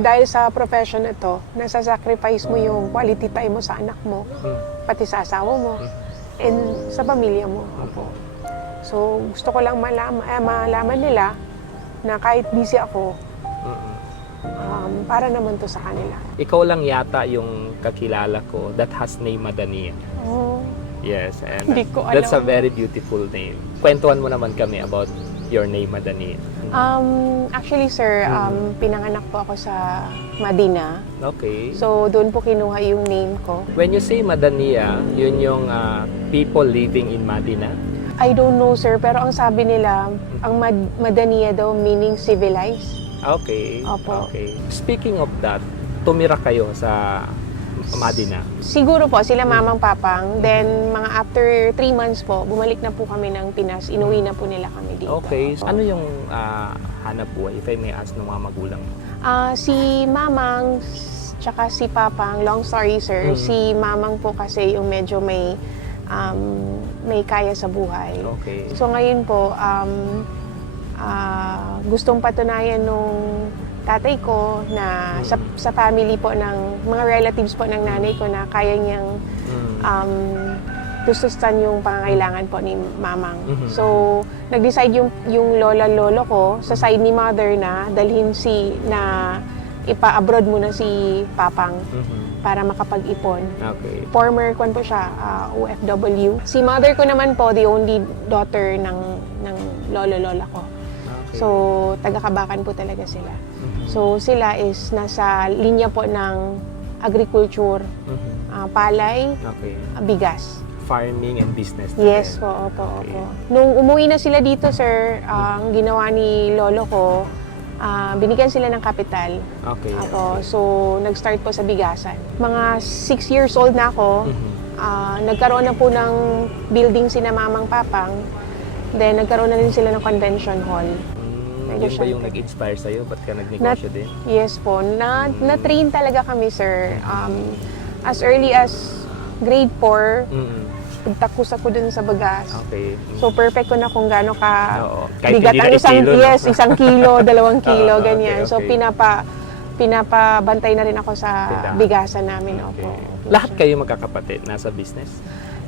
Dahil sa profession na to, nasa-sacrifice mo yung quality time mo sa anak mo, pati sa asawa mo, and sa pamilya mo. Opo. So, gusto ko lang malaman nila na kahit busy ako, para naman to sa kanila. Ikaw lang yata yung kakilala ko that has name Madania. Oh, Yes, and Hindi ko alam. that's a very beautiful name. Kwentuhan mo naman kami about your name Madania. actually, sir, pinanganak po ako sa Madina. Okay. So, doon po kinuha yung name ko. When you say Madania, yun yung people living in Madina? I don't know, sir, pero ang sabi nila, ang Madania daw meaning civilized. Okay. Opo. Okay. Speaking of that, tumira kayo sa Madina. Siguro po, sila mamang papang. Then, mga after 3 months po, bumalik na po kami ng Pinas. Inuwi na po nila kami dito. Okay. Ano yung hanap buhay, if I may ask, ng mga magulang mo? Si mamang, tsaka si papang, long story, sir. Si mamang po kasi yung medyo may kaya sa buhay. Okay. So, ngayon po, gustong patunayan nung tatay ko na sa family po ng mga relatives po ng nanay ko na kaya niyang tusustan yung pangangailangan po ni mamang. So, nag-decide yung lola-lolo ko sa side ni mother na dalhin na ipa-abroad muna si papang para makapag-ipon. Okay. Former kwan po siya, OFW. Si mother ko naman po, the only daughter ng lolo-lola ko. Okay. So, taga-Kabakan po talaga sila. So, sila is nasa linya po ng agriculture, palay, Okay. bigas. Farming and business. Yes din. po, opo, Okay. opo. Nung umuwi na sila dito, sir, ang ginawa ni lolo ko, binigyan sila ng kapital. Okay. Ako, so nag-start po sa bigasan. Mga 6 years old na ako, nagkaroon na po ng building sina mamang papang, then nagkaroon na rin sila ng convention hall. Yun ba yung nag-inspire sa'yo? Ba't ka nagnegosyo din? Yes po, na-train talaga kami, sir. As early as grade 4, pagtakus ako dun sa bagas. Okay. So, perfect ko na kung gaano ka Oo. Kahit bigat hindi ang na isang, ikilo, no? yes, 1 kilo, 2 kilo, Okay, ganyan. So, okay. pinapabantay na rin ako sa Tindahan. bigasan namin. Okay. Opo. Lahat kayo magkakapatid nasa business?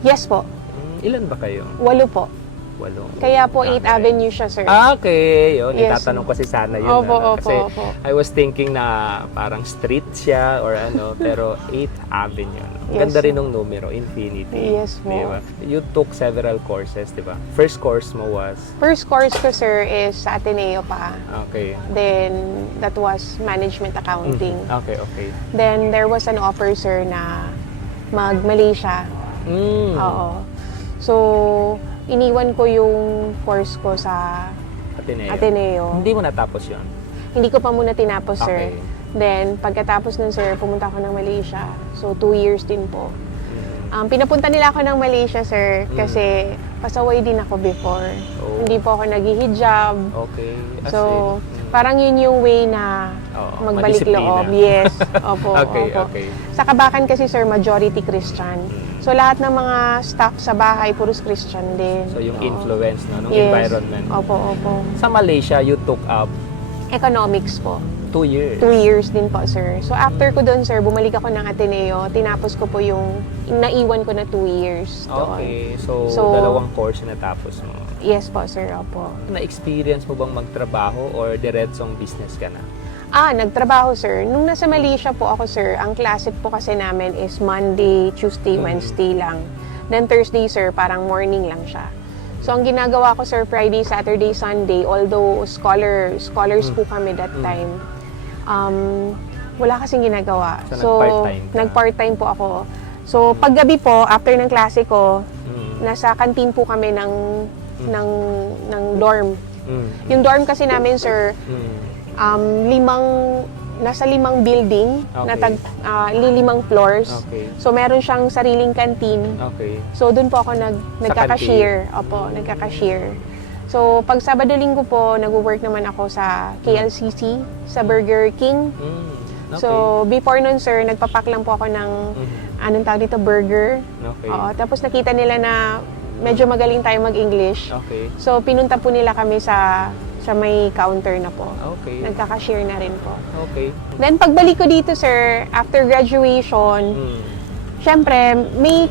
Yes po, Ilan ba kayo? 8 po. 8. Kaya po 8 Dami rin. Avenue siya, sir. Okay. Yun, Yes. itatanong ko si sana yun. Opo, Kasi opo. I was thinking na parang street siya or ano, pero 8th Avenue. No? Yes, Ganda rin sir. ng numero, Infinity. Yes po. Diba? You took several courses, di ba? First course mo was, First course ko, sir, is sa Ateneo pa. okay. Then, that was management accounting. Okay, okay. Then, there was an offer, sir, na mag-Malaysia. Oo. So, iniwan ko yung course ko sa Ateneo. Hindi mo natapos yun? Hindi ko pa muna tinapos, sir. Okay. Then, pagkatapos nun, sir, pumunta ako ng Malaysia. So, 2 years din po. Pinapunta nila ako ng Malaysia, sir, kasi pasaway din ako before. Oh. Hindi po ako naghihijab. Okay. So, parang yun yung way na Oo, magbalik madisiplina. loob. Yes. Opo, Okay, opo. okay. Sa Kabakan kasi, sir, majority Christian. So, lahat ng mga staff sa bahay, puros Christian din. So, yung Oo. influence no, ng Yes. environment. Opo, opo. Sa Malaysia, you took up Economics po. 2 years. 2 years din po, sir. So, after ko doon, sir, bumalik ako ng Ateneo. Tinapos ko po yung naiwan ko na 2 years doon. Okay. So, So, dalawang course na natapos mo. Yes po, sir. Opo. Na-experience mo bang magtrabaho or diretsong business ka na? Nagtrabaho, sir. Nung nasa Malaysia po ako, sir, ang klase po kasi namin is Monday, Tuesday, Wednesday lang. Then Thursday, sir, parang morning lang siya. So, ang ginagawa ko, sir, Friday, Saturday, Sunday, although scholars po kami that time, wala kasing ginagawa. So, nag-part-time ka? Nag-part-time po ako. So, paggabi po, after ng klase ko, nasa kantin po kami ng dorm. Yung dorm kasi namin, sir, nasa 5 building, Okay. na 5 floors. Okay. So, meron siyang sariling kantin. Okay. So, doon po ako nagka-cashier. Opo, nagka-cashier. So, pag Sabado-Linggo po, nag-work naman ako sa KLCC, sa Burger King. Okay. So, before nun, sir, nagpapak lang po ako ng, anong tawag dito, burger. Okay. Oo, tapos nakita nila na medyo magaling tayo mag-English. Okay. So, pinunta po nila kami sa Sa may counter na po. Okay. Nagkaka-share na rin po. Okay. Then, pagbalik ko dito, sir, after graduation, syempre, may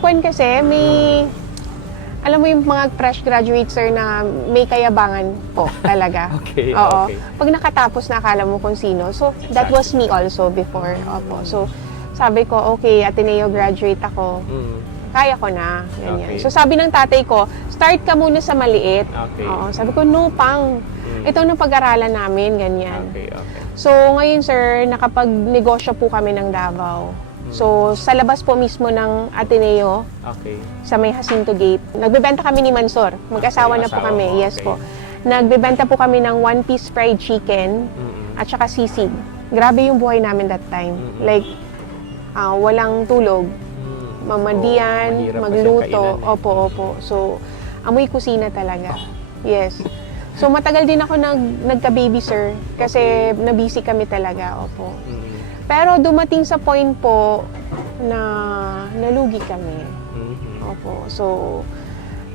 alam mo yung mga fresh graduates, sir, na may kayabangan po talaga. Okay, Oo. okay. Pag nakatapos na, akala mo kung sino. So, that was me also before. Opo. So, sabi ko, okay, Ateneo graduate ako. Kaya ko na. Ganyan. Okay. So, sabi ng tatay ko, start ka muna sa maliit. Okay. Oo. Sabi ko, no, pang. Ito ang pag-aralan namin, ganyan. Okay, okay. So, ngayon, sir, nakapag-negosyo po kami ng Davao. So, sa labas po mismo ng Ateneo, Okay. sa may Jacinto Gate, nagbebenta kami ni Mansor. Mag-asawa na po Asawa kami. mo, Yes okay. po. Nagbebenta po kami ng one-piece fried chicken at saka sisig. Grabe yung buhay namin that time. Like, walang tulog. Mamadian, mahirap pa siyang magluto. kainan, eh. Opo, opo. So, amoy kusina talaga. Yes. So, matagal din ako nagka-baby, sir. Kasi nabisi kami talaga. Opo. Pero dumating sa point po na nalugi kami. Opo. So,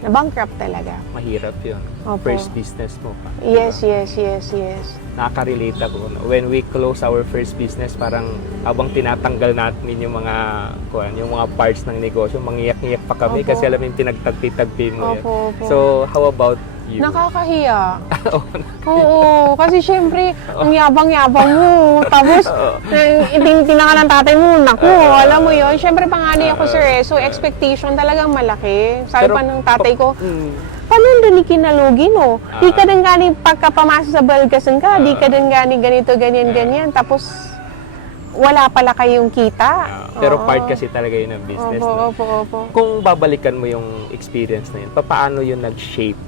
na-bankrupt talaga. Mahirap yun. Opo. First business mo pa. Yes, Diba? yes. Nakaka-relate ako. When we close our first business, parang habang tinatanggal natin yung mga parts ng negosyo, mangiyak-ngiyak pa kami Opo. kasi alam yung pinagtagpi-tagpi mo yan. Opo, opo. So, how about you? Nakakahiya. Oo, kasi syempre, ang yabang-yabang mo. Tapos, tinaka ng tatay mo, naku, alam mo yon. Syempre, panganay ako, sir, eh. So, expectation talagang malaki. Sabi pa ng tatay ko, paano doon ikinalugi, no? Di ka din gani pagkapamasa sa balgasan ka, di ka din gani ganito, ganyan. Tapos, wala pala kayong kita. Pero Oo. part kasi talaga yun ng business. No? Opo. Kung babalikan mo yung experience na yun, paano yun nag-shape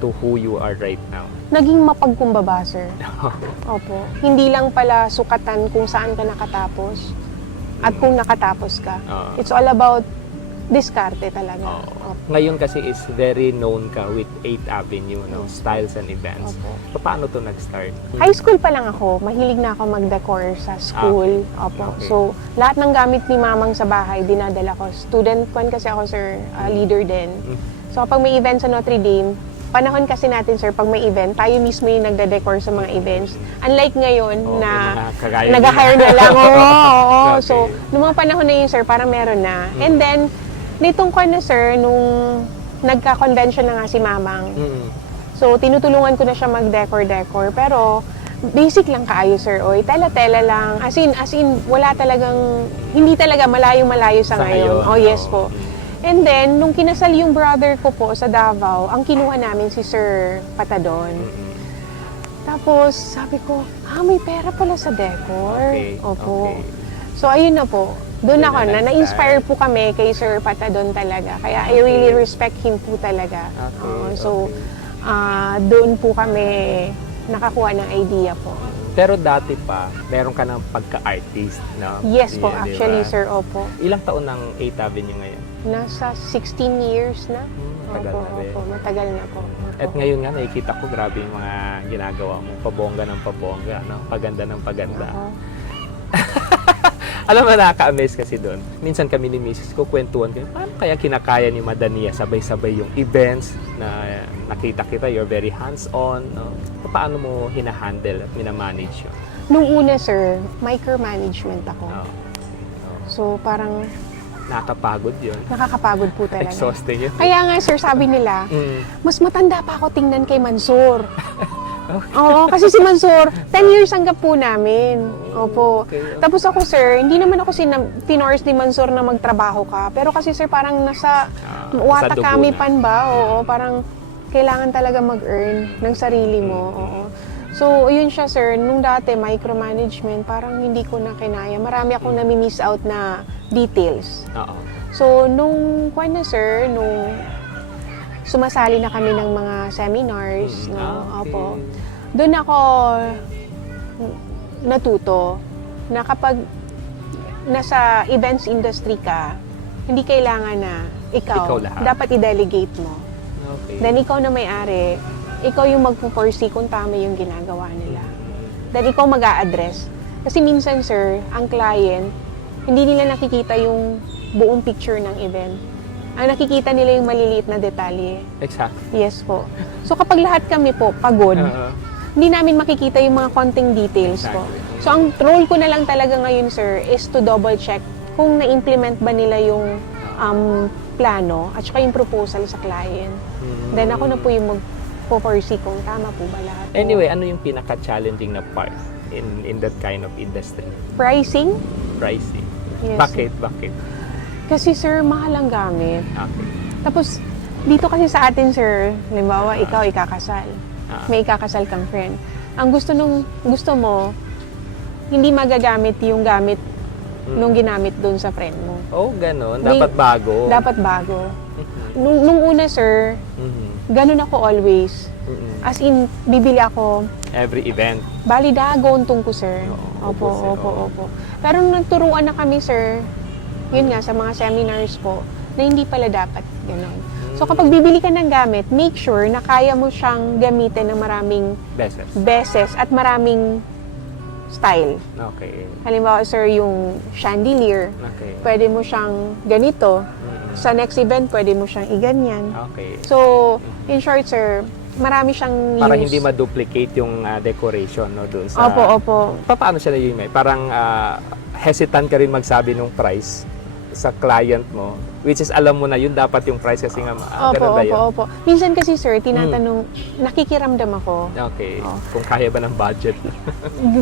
to who you are right now? Naging mapagkumbaba, sir. Opo. Hindi lang pala sukatan kung saan ka nakatapos at kung nakatapos ka. It's all about diskarte talaga. Opo. Ngayon kasi is very known ka with 8th Avenue, no? Styles and events. Paano to nag-start? High school pa lang ako, mahilig na ako mag-decor sa school. Opo. Okay. So, lahat ng gamit ni mamang sa bahay, dinadala ko. Student kwan kasi ako, sir, leader din. So, kapag may event sa Notre Dame, panahon kasi natin, sir, pag may event, tayo mismo yung nagde-decor sa mga events. Unlike ngayon na nag-hire na lang. Oo. Okay. So, noong mga panahon na yun, sir, parang meron na. And then, nitong kwan na, sir, nung nagka-convention na nga si mamang, so, tinutulungan ko na siya mag-decor. Pero, basic lang kaayo, sir. Oy, tela-tela lang. As in, wala talagang, hindi talaga malayo-malayo sa ngayon. Oh, yes po. And then, nung kinasal yung brother ko po sa Davao, ang kinuha namin si Sir Patadon. Tapos, sabi ko, may pera pala sa decor. Okay. Opo. Okay. So, ayun na po. Doon ako na, nag-start. na-inspire po kami kay Sir Patadon talaga. Kaya I really respect him po talaga. Okay, So, doon po kami nakakuha ng idea po. Pero dati pa, meron ka ng pagka-artist, no? Yes po, Yeah, actually, diba? sir, opo. Ilang taon ng 8th Avenue ngayon? Nasa 16 years na. Matagal na rin. Opo, matagal na po. Opo. At ngayon nga, nakikita ko grabe yung mga ginagawa mo. Pabongga ng pabongga, no? Paganda ng paganda. Oo. Alam mo, nakaka-amaze kasi doon. Minsan kami ni Mrs. ko, kwentuhan kami, paano kaya kinakaya ni Madania sabay-sabay yung events na nakita kita, you're very hands-on, no? Paano mo hinahandle at minamanage yun? Nung una, sir, micromanagement ako. So, parang Nakakapagod yun. nakakapagod po talaga. Exhausting yun. Kaya nga, sir, sabi nila, mas matanda pa ako tingnan kay Mansur. Oo, kasi si Mansur, 10 years hanggang po namin. Opo. Okay. Tapos ako, sir, hindi naman ako tinors ni Mansur na magtrabaho ka. Pero kasi, sir, parang nasa wata dugo kami na. pan ba? Oo, parang kailangan talaga mag-earn ng sarili mo. Oo. So, yun siya, sir. Nung dati, micromanagement, parang hindi ko na kinaya. Marami akong nami-miss out na details. Oo. So, nung sir, nung sumasali na kami ng mga seminars, no? Okay. Opo. Doon ako natuto na kapag nasa events industry ka, hindi kailangan na ikaw lahat. dapat i-delegate mo. Okay. Then ikaw na may-ari, ikaw yung magpo-foresee kung tama yung ginagawa nila. Then ikaw mag-a-address. Kasi minsan, sir, ang client, hindi nila nakikita yung buong picture ng event. Ang nakikita nila yung maliliit na detalye. Exactly. Yes po. So kapag lahat kami po pagod, hindi namin makikita yung mga konting details po. Exactly. So, ang role ko na lang talaga ngayon, sir, is to double check kung na-implement ba nila yung plano at saka yung proposal sa client. Then ako na po yung magpo-foresee kung tama po ba lahat. po. Anyway, ano yung pinaka-challenging na part in that kind of industry? Pricing? Pricing. Yes. Bakit? Kasi, sir, mahal ang gamit. Okay. Tapos, dito kasi sa atin, sir, halimbawa, ikaw ikakasal. May ikakasal kang friend. Ang gusto mo, hindi magagamit yung gamit nung ginamit doon sa friend mo. Oh, ganon. May- Dapat bago. Dapat bago. Nung una, sir, ganun ako always. As in, bibili ako, Every event. bali dagontong ko, sir. Oo, Opo, sir, opo, oo. opo. Pero nung nagturuan na kami, sir, yun nga, sa mga seminars po, na hindi pala dapat ganun. So, kapag bibili ka ng gamit, make sure na kaya mo siyang gamitin ng maraming beses at maraming style. Okay. Halimbawa, sir, yung chandelier, Okay. pwede mo siyang ganito. Sa next event, pwede mo siyang iganyan. Okay. So, in short, sir, marami siyang Para use. hindi ma-duplicate yung decoration no doon sa Opo. Paano siya na parang hesitant ka rin magsabi ng price sa client mo, which is alam mo na yun dapat yung price kasi nga ganun ba yun? Opo. Minsan kasi, sir, tinatanong, nakikiramdam ako. Okay. Oh. Kung kaya ba ng budget?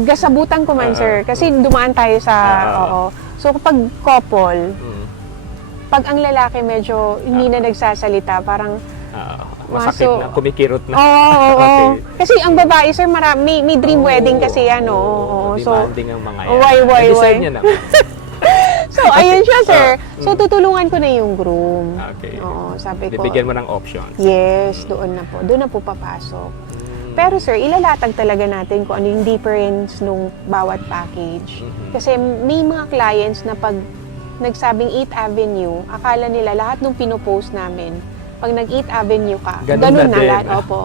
Gasabutan ko man, sir. Kasi dumaan tayo sa, oo. So, kapag couple, pag ang lalaki medyo hindi na nagsasalita, parang, Masakit So, na, kumikirot na. oo. Okay. Kasi ang babae, sir, may dream wedding kasi yan, oo. So, Demanding ang mga yan. why? Deserve niya naman. so, ayun siya, sir. So, tutulungan ko na yung groom. Okay. Oo, sabi ko. Bibigyan mo ng options. Yes, doon na po papasok. Pero sir, ilalatag talaga natin kung ano yung difference nung bawat package. Kasi may mga clients na pag nagsabing 8th Avenue, akala nila lahat nung pinopost namin, pag nag 8th Avenue ka, Ganun ganun na na din. lahat. Opo.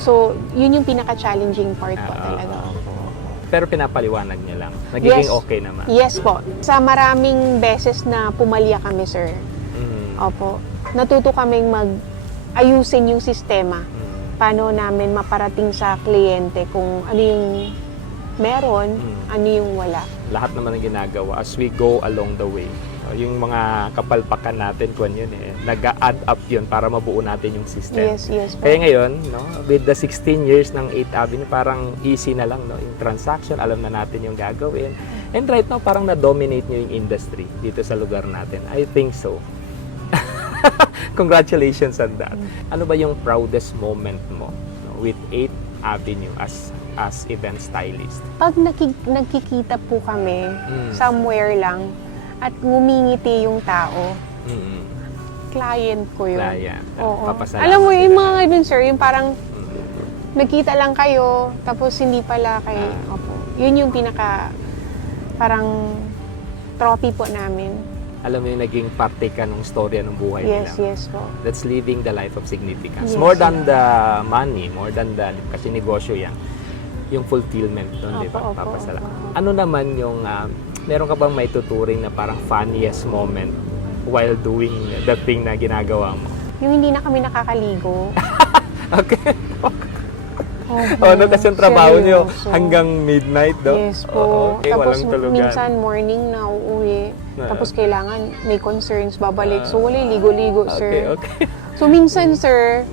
So, yun yung pinaka-challenging part po talaga. Opo. Pero pinapaliwanag niya lang. Nagiging Yes. okay naman. Yes po. Sa maraming beses na pumalya kami, sir. Opo. Natuto kaming ayusin yung sistema. Paano namin maparating sa kliyente kung ano yung meron, ano yung wala. Lahat naman ang ginagawa as we go along the way. Yung mga kapalpakan natin, kung yun nag-add up yun para mabuo natin yung system. Yes po. Kaya ngayon, no, with the 16 years ng 8th Avenue, parang easy na lang, no, yung transaction, alam na natin yung gagawin. And right now, parang na-dominate nyo yung industry dito sa lugar natin. I think so. Congratulations on that. Ano ba yung proudest moment mo, no, with 8th Avenue as event stylist? Pag nagkikita po kami, somewhere lang, at ngumingiti yung tao, client ko yun. Client. Oo. Papasalamat Alam mo, yung sila. mga ganun, sir, yung parang nagkita lang kayo, tapos hindi pala kayo. Opo. Yun yung parang trophy po namin. Alam mo yung naging parte ka ng storya ng buhay nila. Yes po. That's living the life of significance. Yes, More than the money, more than the, kasi negosyo yan, yung fulfillment doon, di ba? Opo. Papasalamat. Ano naman yung, meron ka bang may tuturing na parang funniest moment while doing the thing na ginagawa mo? Yung hindi na kami nakakaligo. Okay. Opo. No, kasi yung trabaho nyo Seryoso. hanggang midnight, do? Yes po. Okay, Tapos walang tulugan. minsan morning na uuwi. Tapos kailangan may concerns, babalik. So wala ligo-ligo, sir. Okay. So minsan, sir,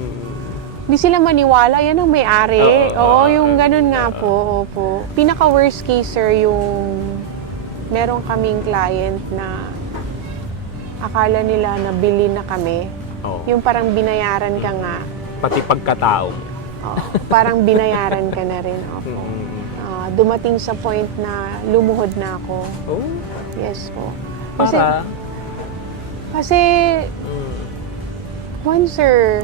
di sila maniwala, yan ang may-ari. Oo, yung ganun nga po. Opo. Pinaka-worst case, sir, yung meron kaming client na akala nila na bili na kami. Yung parang binayaran ka nga. Pati pagkatao. Parang binayaran ka na rin. Opo. Dumating sa point na lumuhod na ako. Oh, Yes po. Kasi one, sir,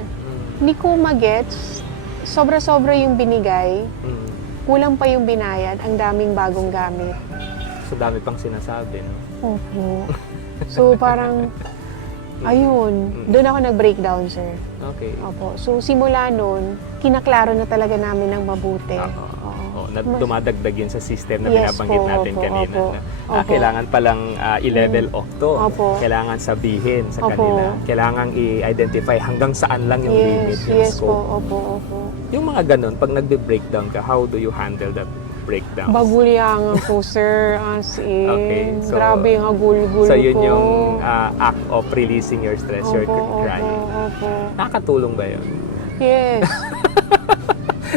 hindi ko magets. Sobra-sobra yung binigay. Kulang pa yung binayad. Ang daming bagong gamit. So dami pang sinasabi, no? Opo. So parang, ayun, doon ako nag-breakdown, sir. Okay. Opo. So simula noon, kinaklaro na talaga namin ng mabuti. Dumadagdag yun sa system na Yes binabanggit po, natin opo, kanina. opo. Na, Opo. kailangan palang i-level off to. Opo. Kailangan sabihin sa Opo. kanila. Kailangan i-identify hanggang saan lang yung limit, yung Yes po, scope. opo. Yung mga ganun, pag nagbe-breakdown ka, how do you handle that breakdown? Bagulyang po, sir. As in. Okay, so- Grabe yung agul-gul So yun ko. yung act of releasing your stress, your crying. Opo. Nakakatulong ba yun? Yes.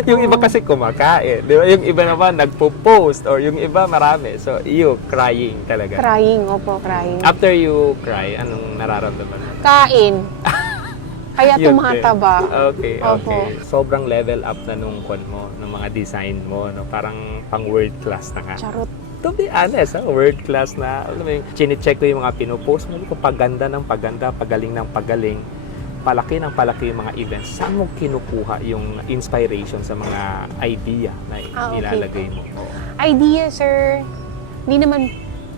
Yung iba kasi kumakain, di ba? Yung iba naman nagpo-post or yung iba marami. So you crying talaga. Crying, opo, crying. After you cry, anong nararamdaman mo? Kain. Kaya Yun tumataba. din. Okay. Opo. Sobrang level up na nung mo, ng mga design mo, no? Parang pang world class na ka. Charot. To be honest, world class na. Alam mo yung chine-check ko yung mga pinopost mo, ko paganda ng paganda, pagaling ng pagaling. Palaki ng palaki yung mga events. Saan mo kinukuha yung inspiration sa mga idea na Okay. nilalagay mo? Idea, sir. Hindi naman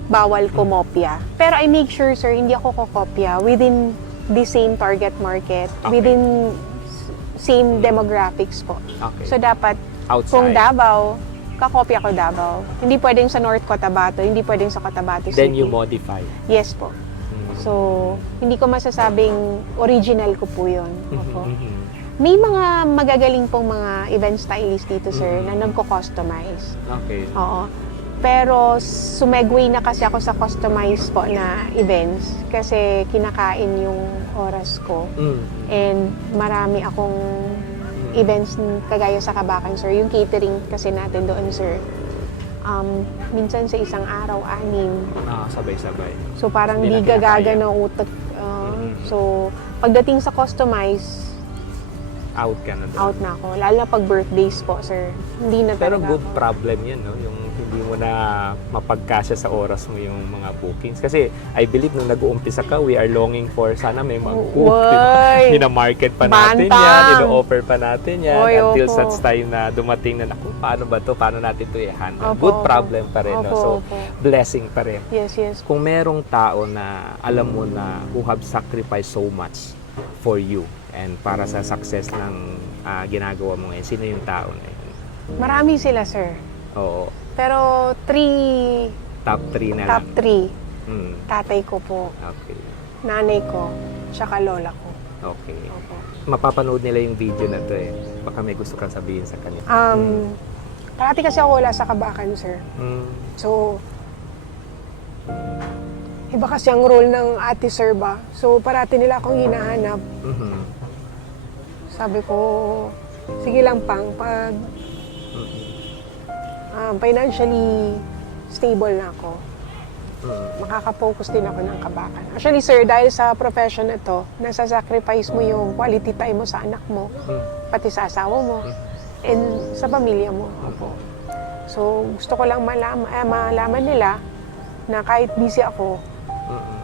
bawal kumopya. Pero I make sure, sir, hindi ako kokopya within the same target market, Okay. within same demographics po. Okay. So, dapat Outside. kung Davao, kakopya ko Davao. Hindi pwedeng sa North Cotabato, hindi pwedeng sa Cotabato City. Then you modify. Yes po. Mm. So, hindi ko masasabing original ko po yun. Opo. Mhm. May mga magagaling pong mga event stylist dito, sir, Mhm. na nagko-customize. Okay. Oo. Pero sumegway na kasi ako sa customized po na events kasi kinakain yung oras ko. Mm. And marami akong events kagaya sa Kabakan, sir. Yung catering kasi natin doon, sir. Minsan sa isang araw, 6. Sabay-sabay. So parang Hindi di na gagaga kinakaya. ng utak. Mhm. So pagdating sa customize, Out ka na doon. out na ako. Lalo na pag birthdays po, sir. Hindi na Pero talaga good ako. problem yun, no? Yung hindi mo na mapagkasya sa oras mo yung mga bookings. Kasi I believe nung nag-uumpisa ka, we are longing for sana may mag-book. Uy! Minamarket pa natin Bantang! yan, ino-offer pa natin yan. Oy, Until opo. such time na dumating na, naku, paano ba to? Paano natin to i-handle? Opo, Good opo. problem pa rin, no? Opo, So, opo. blessing pa rin. Yes, yes. Kung merong tao na alam mo na who have sacrificed so much for you and para sa success ng ginagawa mo ngayon, sino yung tao na yun? Marami sila, sir. Oo. Pero Top 3 na top lang. 3, Mm, tatay ko po, okay. nanay ko, tsaka lola ko. Okay. Opo. Mapapanood nila yung video na to eh. Baka may gusto kang sabihin sa kanila. Parati kasi ako wala sa Kabakan, sir. Mm. So, iba kasi ang role ng ate, sir ba? So, parati nila akong hinahanap. Mhm. Sabi ko, sige lang pang, pag financially stable na ako, Mm. makaka-focus din ako ng Kabakan. Actually, sir, dahil sa profession na to, nasa-sacrifice mo yung quality time mo sa anak mo, Mm. pati sa asawa mo, and sa pamilya mo. Opo. So, gusto ko lang malaman nila na kahit busy ako, Mm.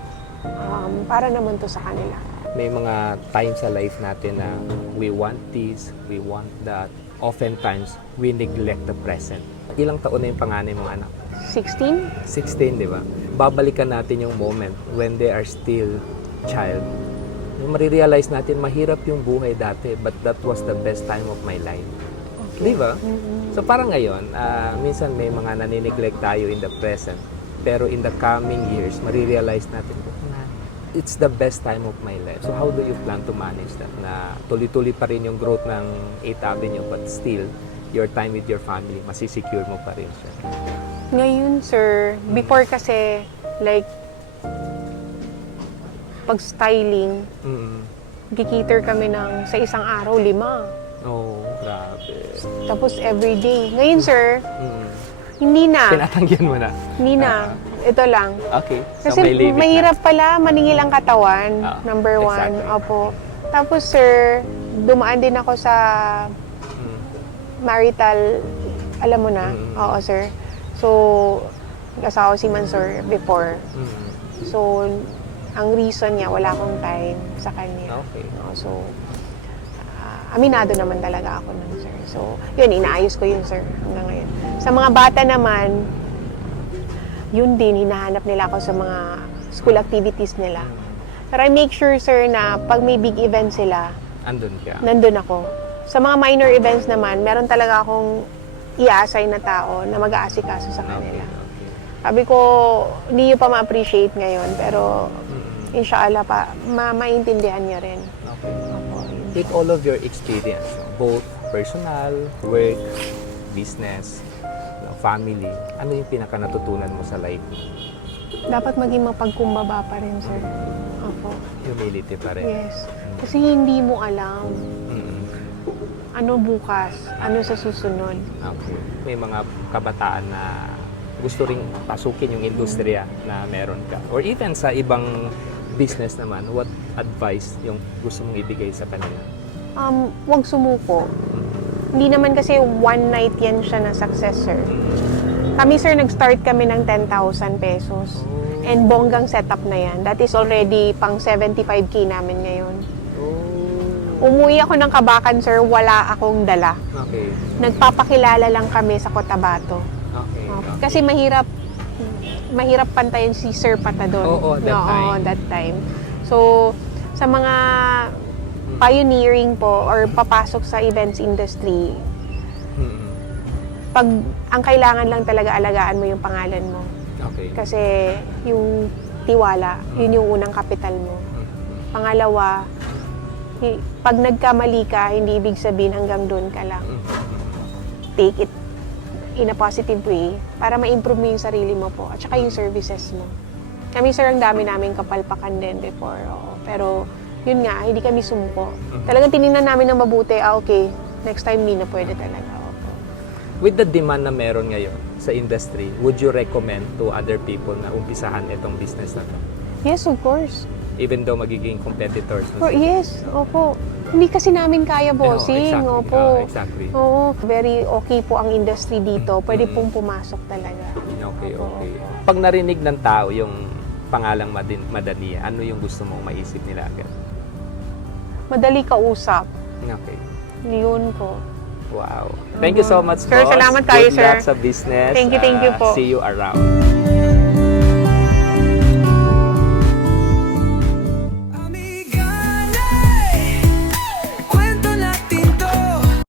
para naman to sa kanila. May mga times sa life natin na we want this, we want that. Oftentimes, we neglect the present. Ilang taon na yung panganay mong anak? 16? 16, di ba? Babalikan natin yung moment when they are still child. Marirealize natin, mahirap yung buhay dati, but that was the best time of my life. Di ba? So parang ngayon, minsan may mga nanineglect tayo in the present. Pero in the coming years, marirealize natin, it's the best time of my life. So how do you plan to manage that? Na tuloy-tuloy pa rin yung growth ng 8th Avenue, but still, your time with your family, masisecure mo pa rin siya. Ngayon, sir, before kasi, like, pag styling, Mm. kikiter kami ng sa isang araw, 5. Oh, grabe. Tapos everyday. Ngayon, sir, Mm. hindi na. Tinatanggihan mo na. Hindi na. Ito lang. Okay. So Kasi may limit mahirap pala maningil ang katawan, number 1. exactly. Opo. Tapos, sir, dumaan din ako sa na. Mm. marital, alam mo na. Mm. Oo, sir. So, nag-asawa si Mansur before. Mm. So, ang reason niya, wala akong time sa kanya. Okay. No, so, aminado naman talaga ako nun, sir. So, yun, inaayos ko yun, sir, hanggang ngayon. Sa mga bata naman, yun din, hinahanap nila ako sa mga school activities nila. Pero I make sure, sir, na pag may big event sila, Andun ka. nandun ako. Sa mga minor events naman, meron talaga akong i-assign na tao na mag-aasikaso sa Okay. kanila. Okay. Sabi ko, hindi nyo pa ma-appreciate ngayon, pero Mm. inshallah pa, maintindihan niya rin. Okay. Opo, yun. Take all of your experience, both personal, work, business, family, ano yung pinaka natutunan mo sa life? Dapat maging mapagkumbaba pa rin, sir. Opo. Humility pa rin. Yes. Kasi hindi mo alam Mm. ano bukas, ano sa susunod. Okay. May mga kabataan na gusto ring pasukin yung industriya na meron ka. Or even sa ibang business naman, what advice yung gusto mong ibigay sa kanila? Huwag sumuko. Hindi naman kasi one night yan siya na success, sir. Kami, sir, nag-start kami ng 10,000 pesos. And bonggang setup na yan. That is already pang 75K namin ngayon. Umuwi ako ng Kabakan, sir, wala akong dala. Okay. Nagpapakilala lang kami sa Cotabato. Okay. Kasi mahirap pantayin si Sir Patadon. Oo, that time. So, sa mga pioneering po or papasok sa events industry, Mm. pag ang kailangan lang talaga alagaan mo yung pangalan mo. Okay. Kasi yung tiwala, yun yung unang kapital mo. Pangalawa, pag nagkamali ka, hindi ibig sabihin hanggang doon ka lang. Take it in a positive way para ma-improve mo yung sarili mo po at saka yung services mo. Kami, sir, ang dami namin kapalpakan din before. Oo. Pero yun nga, hindi kami sumuko. Talagang tinignan namin ng mabuti, okay, next time hindi na pwede talaga. Opo. With the demand na meron ngayon sa industry, would you recommend to other people na umpisahan itong business na to? Yes, of course. Even though magiging competitors na sila? Yes, opo. Hindi kasi namin kaya, bossing. Exactly. Opo. Exactly. Oo, very okay po ang industry dito. Pwede pong pumasok talaga. Okay, Opo, okay. opo. Pag narinig ng tao yung pangalang Madania, ano yung gusto mong maisip nila agad? Madali kausap. Okay. Yun po. Wow. Thank you so much, Sir, boss. salamat kayo, Good sir. luck sa business. Thank you po. See you around.